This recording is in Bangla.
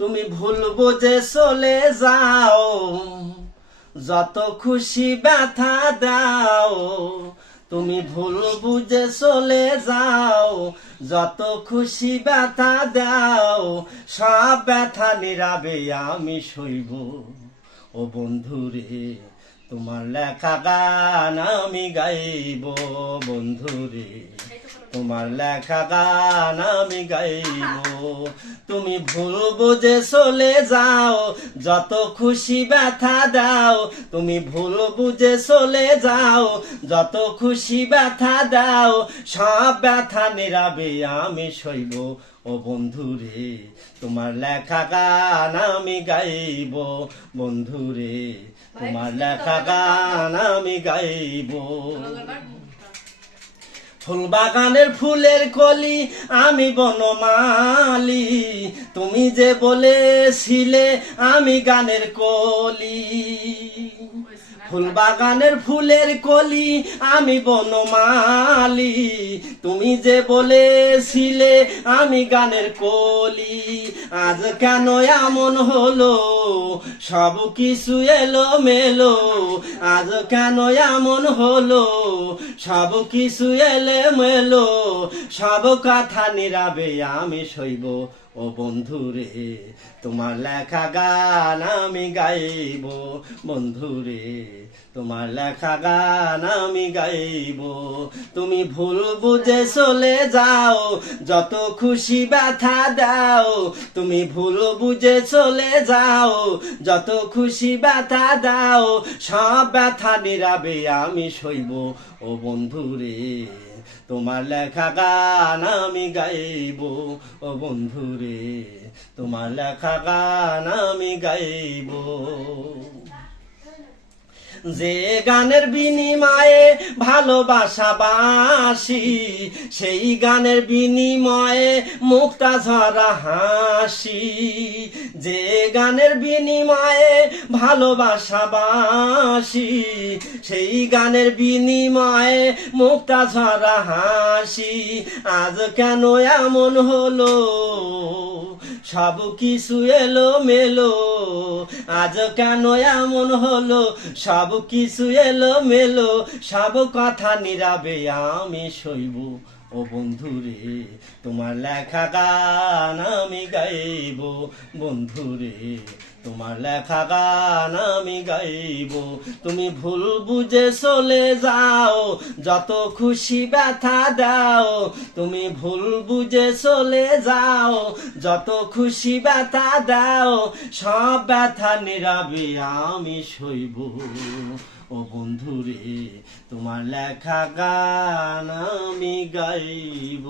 তুমি ভুল বুঝে চলে যাও, যত খুশি ব্যথা দাও। তুমি ভুল বুঝে চলে যাও, যত খুশি ব্যথা দাও। সব ব্যথা নীরবে আমি সইব। ও বন্ধুরে তোমার লেখা গান আমি গাইব। বন্ধুরে তোমার লেখা গান আমি গাইব। তুমি ভুল বুঝে চলে যাও, যত খুশি ব্যথা দাও। তুমি ভুল বুঝে চলে যাও, যত খুশি ব্যথা দাও। সব ব্যথা নীরবে আমি সইব। ও বন্ধুরে তোমার লেখা গান আমি গাইব। বন্ধুরে তোমার লেখা গান আমি গাইব। ফুল বাগানের ফুলের কলি আমি বনমালী, তুমি যে বলেছিলে আমি গানের কলি। ফুল বাগানের ফুলের কলি আমি বনমালী, তুমি যে বলেছিলে আমি গানের কলি। আজ কেন এমন হলো, সব কিছু এলো মেলো। আজ কেন এমন হলো, সব কিছু এলে মেলো। সব কথা নীরবে আমি সইব। ও বন্ধুরে তোমার লেখা গান আমি গাইব। বন্ধুরে তোমার লেখা গান আমি গাইব। তুমি ভুল বুঝে চলে যাও, যত খুশি ব্যথা দাও। তুমি ভুল বুঝে চলে যাও, যত খুশি ব্যথা দাও। সব ব্যথা নীরবে আমি সইব। ও বন্ধুরে তোমার লেখা গান আমি গাইব। ও বন্ধুরে তোমার লেখা গান আমি গাইব। যে গানের বিনিময়ে ভালোবাসা বাসি, সেই গানের বিনিময়ে মুক্তা ঝরা হাসি। যে গানের বিনিময়ে ভালোবাসা বাসি, সেই গানের বিনিময়ে মুক্তা ঝরা হাসি। আজ কেন এমন হলো, সব কিছু এলো মেলো। আজ কেন এমন হলো, সব কিছু এলো মেলো। সব কথা নীরবে আমি সইব। ও বন্ধুরে তোমার লেখা গান আমি গাইব। বন্ধুরে তোমার লেখা গান আমি গাইব। তুমি ভুল বুঝে চলে যাও, যত খুশি ব্যথা দাও। তুমি ভুল বুঝে চলে যাও, যত খুশি ব্যথা দাও। সব ব্যথা নীরবে আমি সইব। ও বন্ধুরে তোমার লেখা গান আমি গাইব।